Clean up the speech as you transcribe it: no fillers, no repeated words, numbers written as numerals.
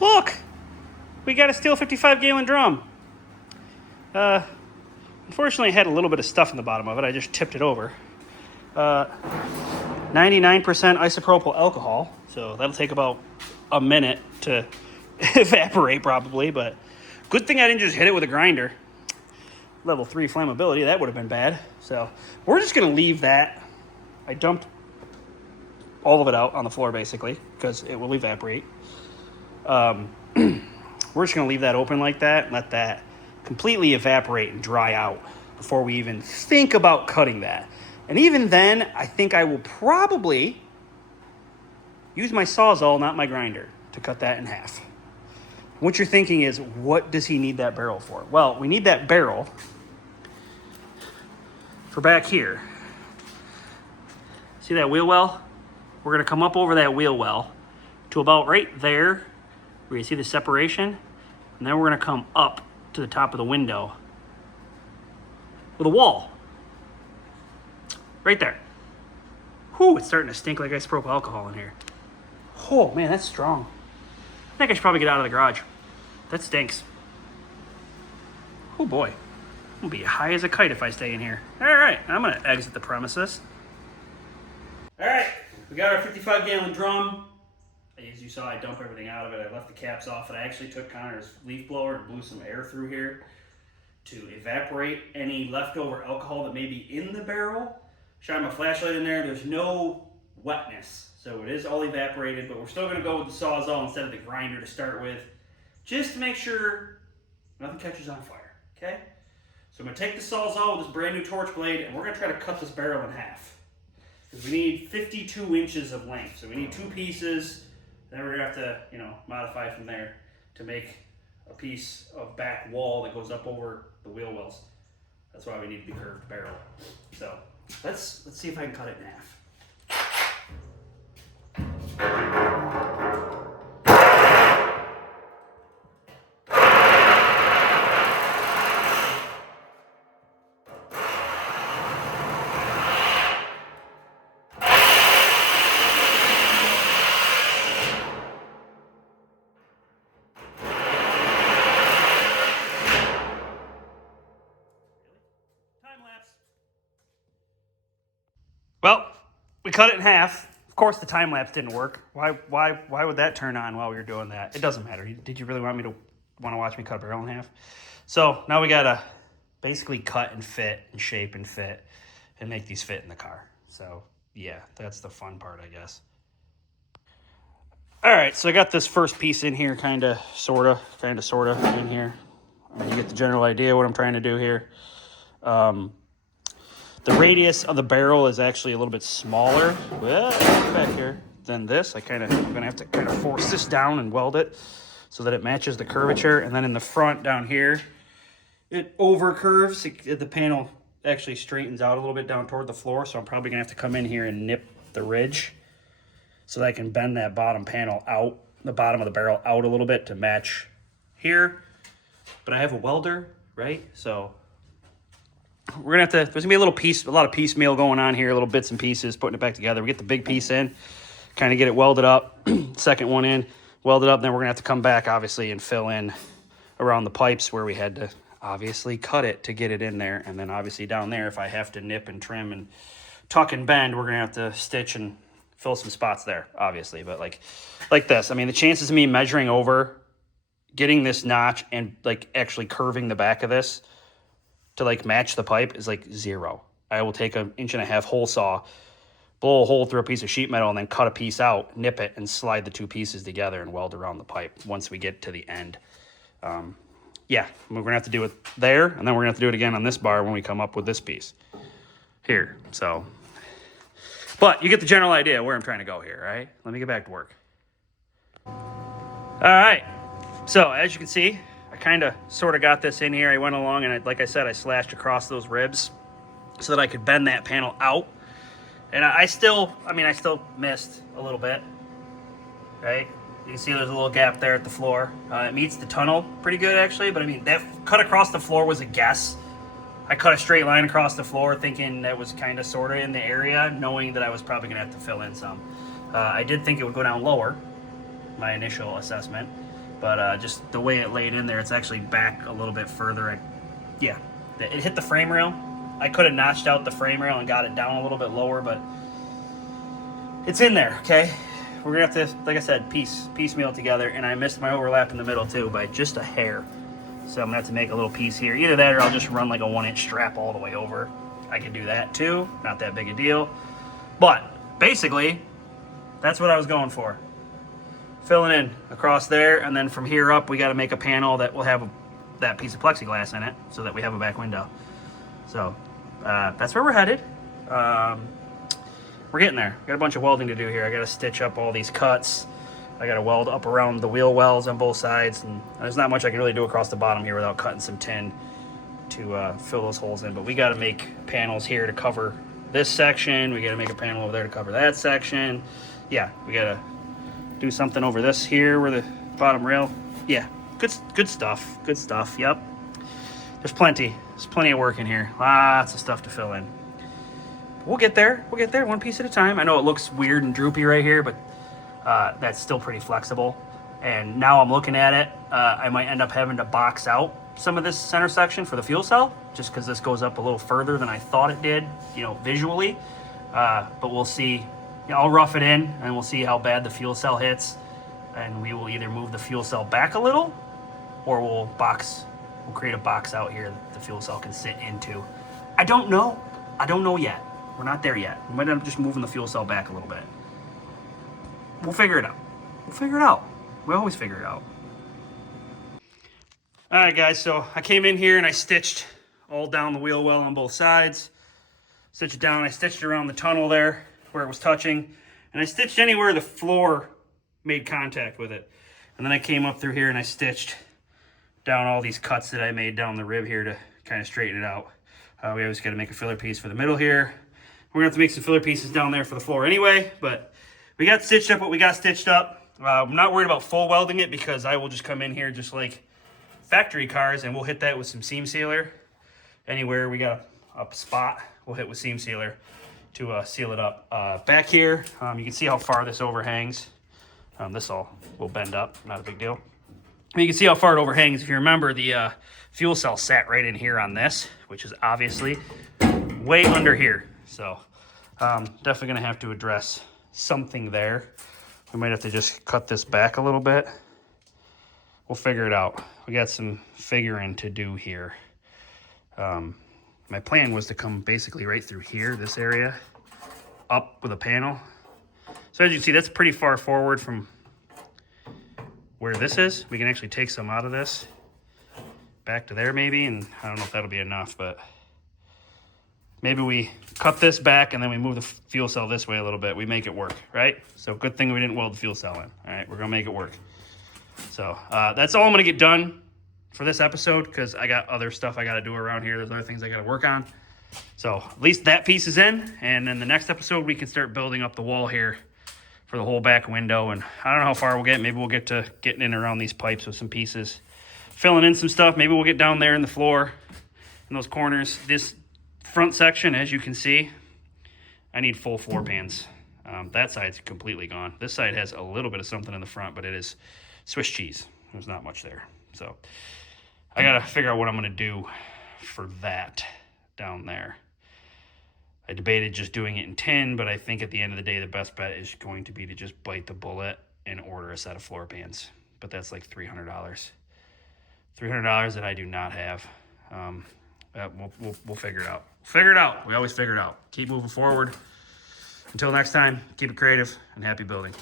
Look! We got a steel 55-gallon drum. Unfortunately, it had a little bit of stuff in the bottom of it. I just tipped it over. 99% isopropyl alcohol, so that'll take about a minute to evaporate probably, but good thing I didn't just hit it with a grinder. Level 3 flammability, that would have been bad. So we're just going to leave that. I dumped all of it out on the floor basically because it will evaporate. We're just going to leave that open like that and let that completely evaporate and dry out before we even think about cutting that. And even then, I think I will probably use my Sawzall, not my grinder, to cut that in half. What you're thinking is, what does he need that barrel for? Well, we need that barrel for back here. See that wheel well? We're going to come up over that wheel well to about right there where you see the separation. And then we're going to come up to the top of the window with a wall. Right there. Whew, it's starting to stink like isopropyl alcohol in here. Oh, man, that's strong. I think I should probably get out of the garage. That stinks. Oh, boy. I'm going to be high as a kite if I stay in here. All right, I'm going to exit the premises. All right, we got our 55-gallon drum. As you saw, I dumped everything out of it. I left the caps off, and I actually took Connor's leaf blower and blew some air through here to evaporate any leftover alcohol that may be in the barrel. Shine my flashlight in there. There's no wetness, so it is all evaporated, but we're still going to go with the Sawzall instead of the grinder to start with, just to make sure nothing catches on fire, okay? So I'm going to take the Sawzall with this brand new torch blade, and we're going to try to cut this barrel in half. Because we need 52 inches of length, so we need 2 pieces. Then we're going to have to, modify from there to make a piece of back wall that goes up over the wheel wells. That's why we need the curved barrel. So let's see if I can cut it in half. Well, we cut it in half. Of course, the time lapse didn't work. Why would that turn on while we were doing that? It doesn't matter. Did you really want to watch me cut a barrel in half? So now we gotta basically cut and fit and shape and fit and make these fit in the car. So yeah, that's the fun part, I guess. All right, so I got this first piece in here, kind of, sort of in here. I mean, you get the general idea what I'm trying to do here. The radius of the barrel is actually a little bit smaller back here than this. I'm gonna have to kind of force this down and weld it so that it matches the curvature. And then in the front down here, it over curves. The panel actually straightens out a little bit down toward the floor. So I'm probably gonna have to come in here and nip the ridge so that I can bend that bottom panel out, the bottom of the barrel out a little bit to match here. But I have a welder, right? So we're gonna have to, there's gonna be a lot of piecemeal going on here, little bits and pieces, putting it back together. We get the big piece in, kind of get it welded up, second one in, weld it up, then we're gonna have to come back, obviously, and fill in around the pipes where we had to obviously cut it to get it in there. And then obviously down there, if I have to nip and trim and tuck and bend, we're gonna have to stitch and fill some spots there, obviously. But like this, I mean, the chances of me measuring over, getting this notch and like actually curving the back of this to like match the pipe is like 0. I will take an 1.5 inch hole saw, blow a hole through a piece of sheet metal, and then cut a piece out, nip it, and slide the 2 pieces together and weld around the pipe once we get to the end. Yeah, we're gonna have to do it there, and then we're gonna have to do it again on this bar when we come up with this piece here. So, but you get the general idea where I'm trying to go here, right? Let me get back to work. All right, so as you can see, I kind of sort of got this in here. I went along and like I said, I slashed across those ribs so that I could bend that panel out. And I still missed a little bit, right? You can see there's a little gap there at the floor. It meets the tunnel pretty good actually, but I mean, that cut across the floor was a guess. I cut a straight line across the floor thinking that was kind of sort of in the area, knowing that I was probably gonna have to fill in some. I did think it would go down lower, my initial assessment. but just the way it laid in there, it's actually back a little bit further. Yeah, it hit the frame rail. I could have notched out the frame rail and got it down a little bit lower, but it's in there, okay? We're gonna have to, like I said, piecemeal together, and I missed my overlap in the middle too by just a hair. So I'm gonna have to make a little piece here. Either that or I'll just run like a 1-inch strap all the way over. I can do that too, not that big a deal. But basically, that's what I was going for. Filling in across there, and then from here up, we gotta make a panel that will have that piece of plexiglass in it so that we have a back window. So that's where we're headed. We're getting there. Got a bunch of welding to do here. I got to stitch up all these cuts. I got to weld up around the wheel wells on both sides, and there's not much I can really do across the bottom here without cutting some tin to fill those holes in. But we got to make panels here to cover this section. We got to make a panel over there to cover that section. Yeah, we got to do something over this here where the bottom rail. Yeah, good stuff. Good stuff. Yep. There's plenty of work in here. Lots of stuff to fill in. We'll get there. We'll get there one piece at a time. I know it looks weird and droopy right here, but that's still pretty flexible. And now I'm looking at it, I might end up having to box out some of this center section for the fuel cell, just because this goes up a little further than I thought it did, visually. But we'll see. I'll rough it in, and we'll see how bad the fuel cell hits. And we will either move the fuel cell back a little, or we'll create a box out here that the fuel cell can sit into. I don't know. I don't know yet. We're not there yet. We might end up just moving the fuel cell back a little bit. We'll figure it out. We'll figure it out. We always figure it out. All right, guys, so I came in here and I stitched all down the wheel well on both sides. Stitched it down. I stitched around the tunnel there where it was touching. And I stitched anywhere the floor made contact with it. And then I came up through here and I stitched down all these cuts that I made down the rib here to kind of straighten it out. We always got to make a filler piece for the middle here. We're going to have to make some filler pieces down there for the floor anyway, but we got stitched up what we got stitched up. I'm not worried about full welding it because I will just come in here just like factory cars and we'll hit that with some seam sealer. Anywhere we got a spot, we'll hit with seam sealer to seal it up. Back here, you can see how far this overhangs. This all will bend up, not a big deal. You can see how far it overhangs. If you remember, the fuel cell sat right in here on this, which is obviously way under here. So definitely gonna have to address something there. We might have to just cut this back a little bit. We'll figure it out. We got some figuring to do here. My plan was to come basically right through here, this area, up with a panel. So as you can see, that's pretty far forward from where this is. We can actually take some out of this back to there maybe, and I don't know if that'll be enough, but maybe we cut this back and then we move the fuel cell this way a little bit. We make it work, right? So good thing we didn't weld the fuel cell in. All right, we're gonna make it work. So that's all I'm gonna get done for this episode because I got other stuff I gotta do around here. There's other things I gotta work on. So at least that piece is in, and then the next episode we can start building up the wall here for the whole back window. And I don't know how far we'll get. Maybe we'll get to getting in around these pipes with some pieces, filling in some stuff. Maybe we'll get down there in the floor in those corners. This front section, as you can see, I need full floor pans. That side's completely gone. This side has a little bit of something in the front, but it is Swiss cheese. There's not much there. So I gotta figure out what I'm gonna do for that down there. I debated just doing it in tin, but I think at the end of the day, the best bet is going to be to just bite the bullet and order a set of floor pans. But that's like $300. $300 that I do not have. We'll figure it out. Figure it out. We always figure it out. Keep moving forward. Until next time, keep it creative and happy building.